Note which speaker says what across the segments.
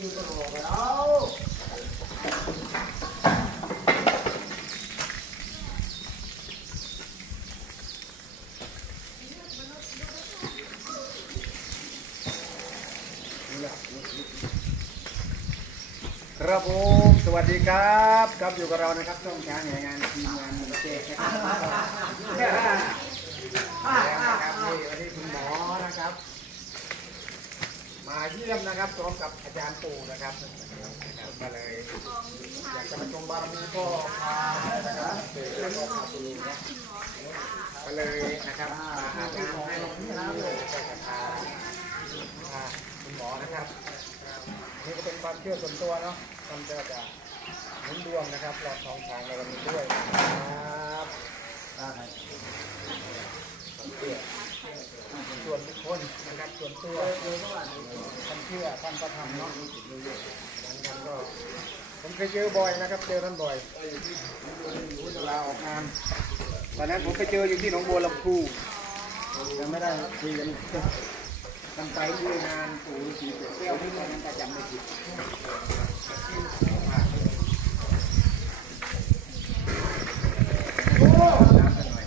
Speaker 1: ครับผมสวัสดีครับ ครับอยู่กับเรานะครับช่องช้างแห่งงานทีมงานเจคนะครับนะครับนี่วันนี้คุณหมอนะครับ มาเยี่ยมนะครับ พร้อมกับอาจารย์ปู่นะครับนะครับก็เลยอยากจะมาชมบารมีพ่อพานะครับเด็กแล้วก็พาปู่นะก็เลยนะครับมาอาบน้ำให้ที่ก็จะพาพาคุณหมอนะครับนี่ก็เป็นความเชื่อส่วนตัวเนาะท่านก็จะหนุนดวงนะครับรอบทองช้างในวันนี้ด้วยครับความเชื่อ ส่วนบุคคลนะครับส่วนตัวท่านเชื่อท่านก็ทำเนาะนั้นท่านก็ผมเคยเจอบ่อยนะครับเจอท่านบ่อยเวลาออกงานตอนนั้นผมไปเจออยู่ที่หนองบัวลำพูยังไม่ได้คุยกันกันไปที่งานปู่ฤาษีเสือแก้วที่ตอนนั้นก็จำไม่ผิด น้ำกันหน่อย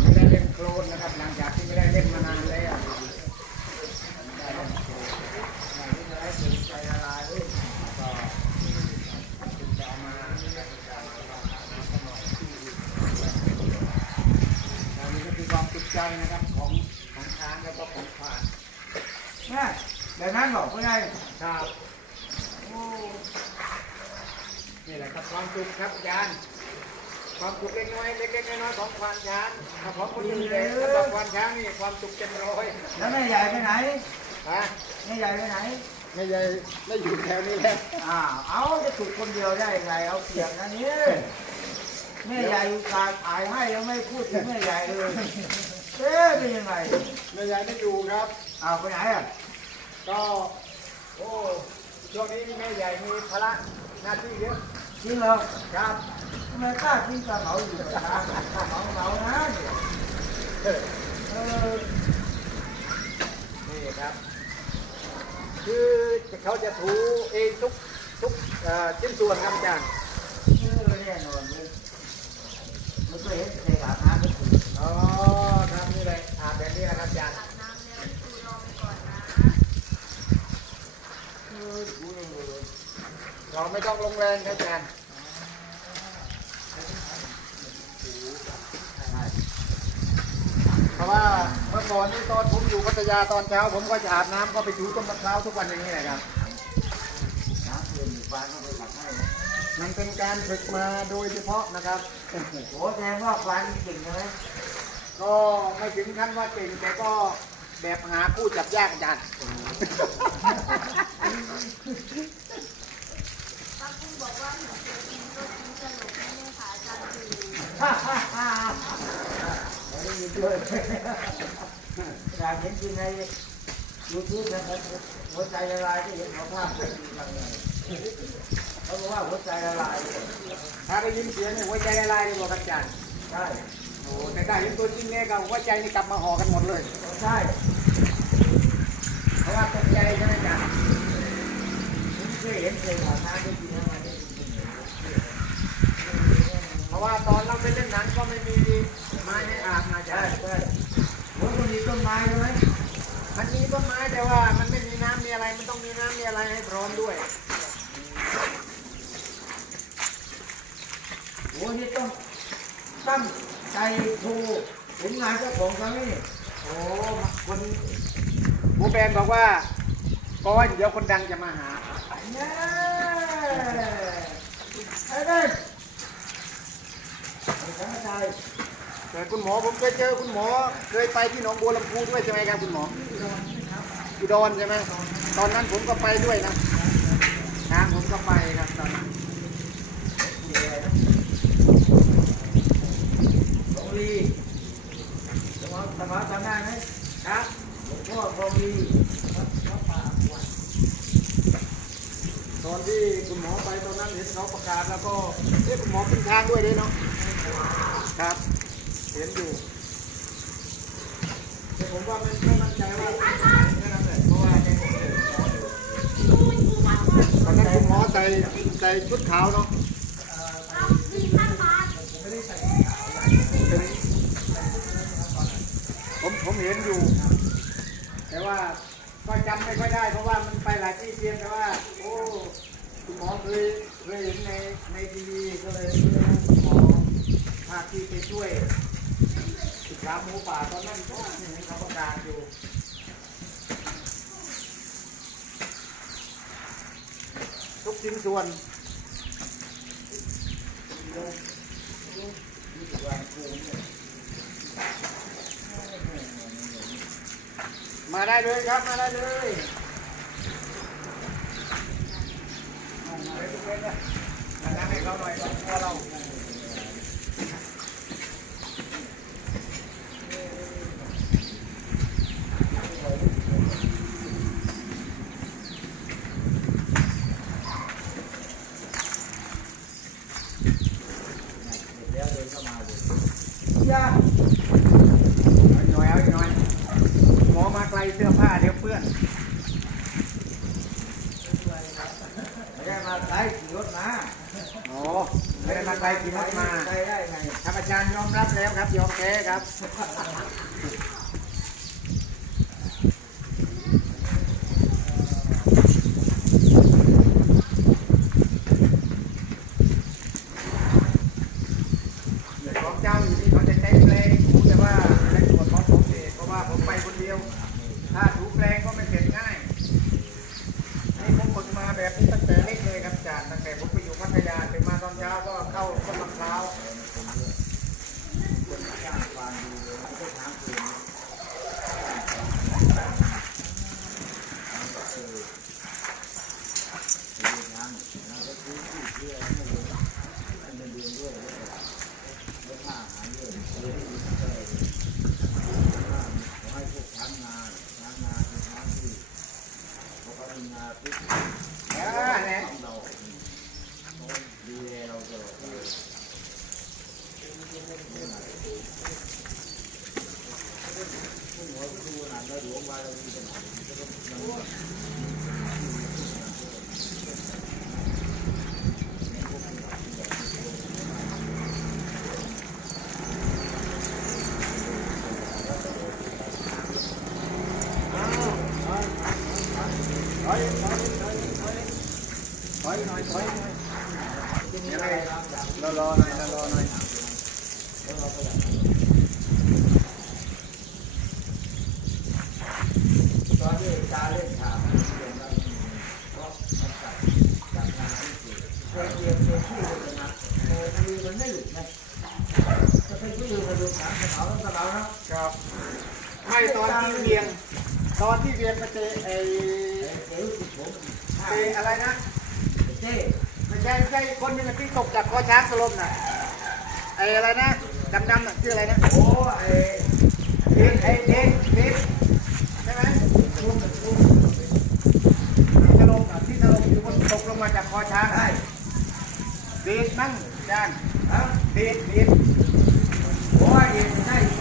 Speaker 1: ไม่ได้เล่นโคลนนะครับหลังจากที่ไม่ได้เล่นมานานแล้วได้เล่นโคลนไม่ได้ตื่นใจละลายเลยก็ถึงจะเอามาจะเอามาลองอาบน้ำกันหน่อยอันนี้ก็คือความติด ใจนะครับของของช้างแล้วก็ของผ่าน
Speaker 2: แม่เดี๋ยวนั้นหรอกไม่ได้
Speaker 1: ครับโอ้นี่แหละครับความสุขครับอาจารย์ความสุขเล็กน้อยเล็กๆน้อยๆของควานช้างถ้าของคนอื่นเลยสำหรับควานช้างนี่ความสุขเต็มร้อย
Speaker 2: แล้วแม่ใหญ่ไปไหน
Speaker 1: ฮะ
Speaker 2: แม่ใหญ่ไปไหน
Speaker 1: ไม่ใหญ่ไม่อยู่แถวนี้แล้ว
Speaker 2: อ้าวเอาจะถูกคนเดียวได้ไงเอาเปรียบนะนี่แม่ใหญ่อุตส่าห์ถ่ายให้ยังไม่พูดถึงแม่ใหญ่เลย เอ๊ะเป็นยังไง
Speaker 1: ไม่ใหญ่ไม่อยู่ครับ
Speaker 2: อ้าวไปไหนอะ
Speaker 1: ก็โอ้ช่วงนี้แม่ใหญ่มีภาระหน้าที่เยอะ
Speaker 2: จริงเหรอ
Speaker 1: ครับ
Speaker 2: ทำไมกล้ากินปลาเหมาอยู่นะเหมาเหมานะเออ
Speaker 1: นี่ครับ คือเขาจะถูเองทุกทุกเอ่อชิ้นส่วนครับอาจารย์
Speaker 2: เออแน่นอนเลยไม่เคยเห็นใครอาบน้ำก็ถูก
Speaker 1: อ๋อครับนี่เลยอาบแบบนี้นะครับอาจารย์
Speaker 2: เออถูกเลย
Speaker 1: เราไม่ต้องลง แรงครับอาจารย์เพราะว่าเมื่อก่อนนี่ตอนผมอยู่พัทยาตอนเช้า ผมก็จะอาบน้ำก็ไปถูต้นมะพร้าวทุกวันอย่างนี้แหละครับ
Speaker 2: น้ำเย็นอยู่บ้าก็ไปตักให้
Speaker 1: มันเป็นการฝึกมาโดยเฉพาะนะครับ
Speaker 2: โอ้แสดงว่าควานเก่งใช่ไหม
Speaker 1: ก็ไม่ถึงขั้นว่าเก่งแต่ก็แบบหาคู่จับยากอาจารย์
Speaker 2: ฮ่าฮ่าฮ่า ไม่ได้ยินด้วยอยากเห็นจริงในยูทูบนะครับหัวใจละลายที่เห็นเขาภาพเป็นยังไงเขาบอกว่าหัวใจละลาย
Speaker 1: ถ้าได้ยินเสียงเนี่ยหัวใจละลายเลยบอกครับอาจารย์
Speaker 2: ใช่
Speaker 1: โอ้แต่ถ้าเห็นตัวจริงเนี่ยก็หัวใจนี่กลับมาห่อกันหมดเลย
Speaker 2: ใช่
Speaker 1: เพราะว่าตกใจใช่ไหมอาจารย์
Speaker 2: ผมเคยเห็นเคยหาทางได้จริงนะมันได้จ ริง
Speaker 1: เพราะว่าตอนเราไปเล่นหนังก็ไม่มีไม้ให้อาบนะอา
Speaker 2: ใช่
Speaker 1: จารย์
Speaker 2: ใช่หัวคนนี้ต้นไม้ใช่ไหม
Speaker 1: มันมีต้นไม้แต่ว่ามันไม่มีน้ำมีอะไร มันต้องมีน้ำมีอะไรให้พร้อมด้วย
Speaker 2: หัวนี้ต้องตั้งใจดูผลงานเจ้าของเขานี่
Speaker 1: โอ้คนบูแฟนบอกว่าก็ว่าเดี๋ยวคนดังจะมาหา
Speaker 2: เนี่ยไอ้เด้ย
Speaker 1: แต่คุณหมอผมเคยเจอคุณหมอ เคยไปที่หนองบัวลำพูด้วยใช่ไหมครับคุณหมออุดรใช่ไหมตอนนั้นผมก็ไปด้วยนะทางผมก็ไป
Speaker 2: วั
Speaker 1: นนั้นคุณหมอใส่ใส่ชุดขาวเนาะผมผมเห็นอยู่ แต่ว่าก็จำไม่ค่อยได้ เพราะว่ามันไปหลายที่เพียงแต่ว่า โอ้คุณหมอเคยเคยเห็นในในทีวีก็เลยคุณหมอพาที่ไปช่วย ศึกษาหมูป่าตอนนั้นก็เห็นเขาประกาศอยู่ทุกชิ้นส่วนมาได้เลยครับ มาได้เลยเอามาเลยทุกเว้นนะมานั่งให้เขาหน่อยก่อนพอเรา
Speaker 2: แล้วเดินเข้ามาเลย
Speaker 1: ยาหน่อยเอาอีกหน่อย หมอมาไกลเสื้อผ้าเดี๋ยวเปื้อน
Speaker 2: ไม่ได้มาไล่ขี่รถมา
Speaker 1: อ๋อไม่ได้มาไกลขี่รถมา
Speaker 2: ไปได้ไง
Speaker 1: ครับอาจารย์ยอมรับแล้วครับ ยอมแพ้ครับ ของเจ้าอยู่ที่เขาจะใช้เพลงถูแต่ว่าในส่วนของผมเองเพราะว่าผมไปคนเดียว ถ้าถูเพลงก็ไม่เสร็จง่าย นี่ผมฝึกมาแบบนี้ตั้งแต่เล็กเลยครับอาจารย์ตั้งแต่ผมไปอยู่พัทยาตื่นมาตอนเช้าก็เข้าต้นมะพร้าว
Speaker 2: คนสร้างความดีเลยไม่ใช่ทางคืนให้พวกช้างนาช้างนาเป็นช้างที่ เขาก็มีนาพิษ
Speaker 1: เออเนี่ย
Speaker 2: เราดูแลเราตลอดเลย
Speaker 1: ถอยถอยถอยถอยถอยหน่อยถอยหน่อยยังไงรอรอหน่อยรอรอหน่อย
Speaker 2: ตอนที่ตาเล่นถามเรียนแล้วเพราะมันตัดจากงานที่สุดเคยเรียนเคยชื่อเลยนะเออมือมันไม่หลุดนะถ้าเป็นผู้อื่นกระดูกหนังกระเป๋าแล้วกระเป๋านะครับ
Speaker 1: ไม่ตอนที่เรียนตอนที่เรียนมาเจอไอ้
Speaker 2: เดี๋ยวติดผม
Speaker 1: ไอ้อะไรนะ
Speaker 2: เจ๊
Speaker 1: ไม่ใช่ไม่ใช่คนนึงที่ตกจากคอช้างสลบน่ะไอ้อะไรนะดำๆน่ะชื่ออะไรนะ
Speaker 2: โอ้ไอ้
Speaker 1: เด็กไอ้เด็กเด็กใช่ไหม
Speaker 2: ทุ่นทุ่ม
Speaker 1: ที่สลบน่ะที่สลบอยู่บนตกลงมาจากคอช้าง
Speaker 2: ได้
Speaker 1: เด็กมั่งจารย์
Speaker 2: ฮะ
Speaker 1: เด็กเด็ก
Speaker 2: โอ้ยเด็กได้
Speaker 1: ได้เด็ก
Speaker 2: ทำงานแล้ว
Speaker 1: อ๋อแล้วพอแล้ว
Speaker 2: ตอนนั้นเราทำเอาผมไม่ยักเลยเจ๊ให้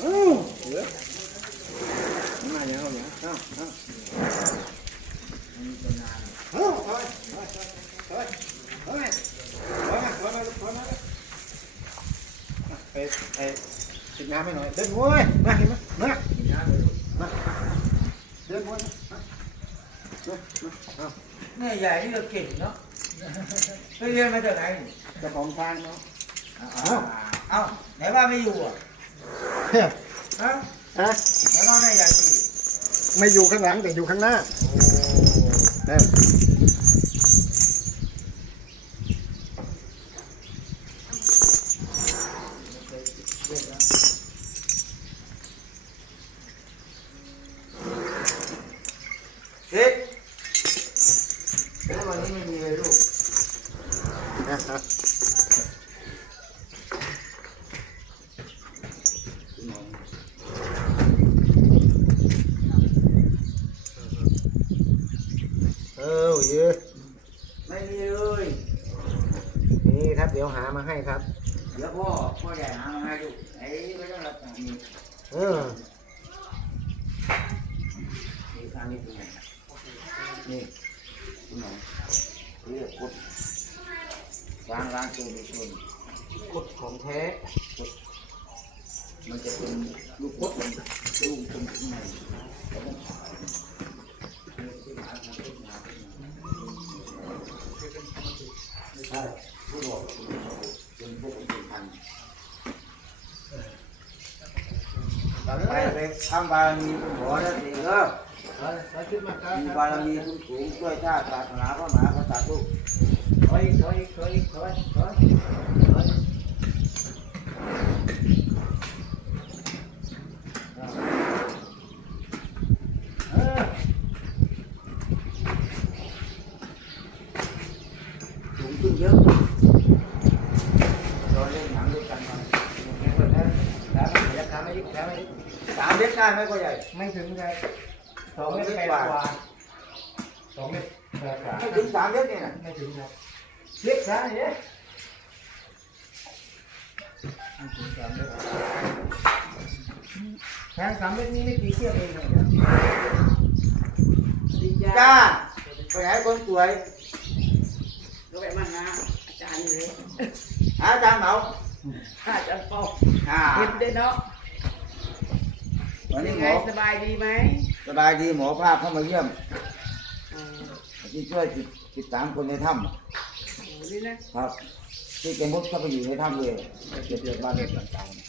Speaker 2: ผู้ น้ำ
Speaker 1: ให้หน่อยเดินมวยมาเห็นไหมมา
Speaker 2: มีงานเลยลูก
Speaker 1: มาเดินมวยมาเอา
Speaker 2: เนี่ยใหญ่นี่ก็เก่งเนาะไปเรียนมาจากไหน
Speaker 1: เจ้าของทางเนาะ
Speaker 2: เอาเอ้าไหนว่าไม่อยู่อะ
Speaker 1: เฮ้ย
Speaker 2: ฮะ
Speaker 1: ฮะ
Speaker 2: ไหนว่าได้ใหญ่สิ
Speaker 1: ไม่อยู่ข้างหลังแต่อยู่ข้างหน้า
Speaker 2: โอ้
Speaker 1: เด้อ
Speaker 2: เล่นนะเอ๊ะแล้ววันนี้ไม่มีเลยลูก
Speaker 1: เออเยอะ
Speaker 2: ไม่มีเลย
Speaker 1: นี่ครับเดี๋ยวหามาให้ครับ
Speaker 2: เดี๋ยวพ่อพ่อใหญ่หามาให้ดูไอ้ไม่ต้องรับตังค์นี่
Speaker 1: เออ
Speaker 2: นี่ทางนี้เป็นไงนี่คุณหมอเรียกกดล้างล้างตัวดูตัว
Speaker 1: กดของแท้
Speaker 2: มันจะเป็นลูกกดมันลูกเป็นข้างในแล้วก็ ใช่ผู้บอกเป็นพวกเป็นพันต่อไปไปทำบารมีคุณหมอแล้วสิเออ
Speaker 1: มาครับ
Speaker 2: มีบารมีคุณสูงช่วยชาติศาสนาพระมหากษัตริย์ลูก
Speaker 1: ถอยถอยถอยถอยถอยถอย
Speaker 2: เออสูงขึ้นเยอะเราเล่นหนังด้วยกันมาแข่งกันนะ
Speaker 1: แล้วเดี๋ยวทำให้ดิแล้วให้ดิ
Speaker 2: สามเมตรได้ไหมพ่อใหญ่
Speaker 1: ไม่ถึงเลยสองเมตรแปดกว่าสองเมตรแปดกว่า
Speaker 2: ไม่ถึงสามเมตรเนี่ยนะ
Speaker 1: ไม่ถึงครับเล็กนะเนี่ยไม่ถึงสามเมตรแทงสามเมตรนี่ไม่กี่เที่ยวเองนะเนี่ย
Speaker 3: ดี
Speaker 2: จ้า
Speaker 3: จ้า
Speaker 2: ไปไหนคนสวย
Speaker 3: ก็ไปมาหาอาจารย์เลย
Speaker 2: หาอาจารย์เหมา
Speaker 3: อาจารย์ปอ
Speaker 2: อ่า
Speaker 3: เห็นด้วยเนาะ
Speaker 2: วัน
Speaker 3: ยั
Speaker 2: นี้
Speaker 3: ง
Speaker 2: หม
Speaker 3: ไง
Speaker 2: อ
Speaker 3: สบายดีไหม
Speaker 2: สบายดีหมอภาพเข้ามาเยี่ยม
Speaker 3: อ๋อ
Speaker 2: ที่ช่วยสิบสิบสามคนในถ้
Speaker 3: โหนี่นะำ
Speaker 2: ครับที่แกมุดเข้าไปอยู่ในถ้ำเลยเจ็ดเดือนบ้านเด็กต่างๆ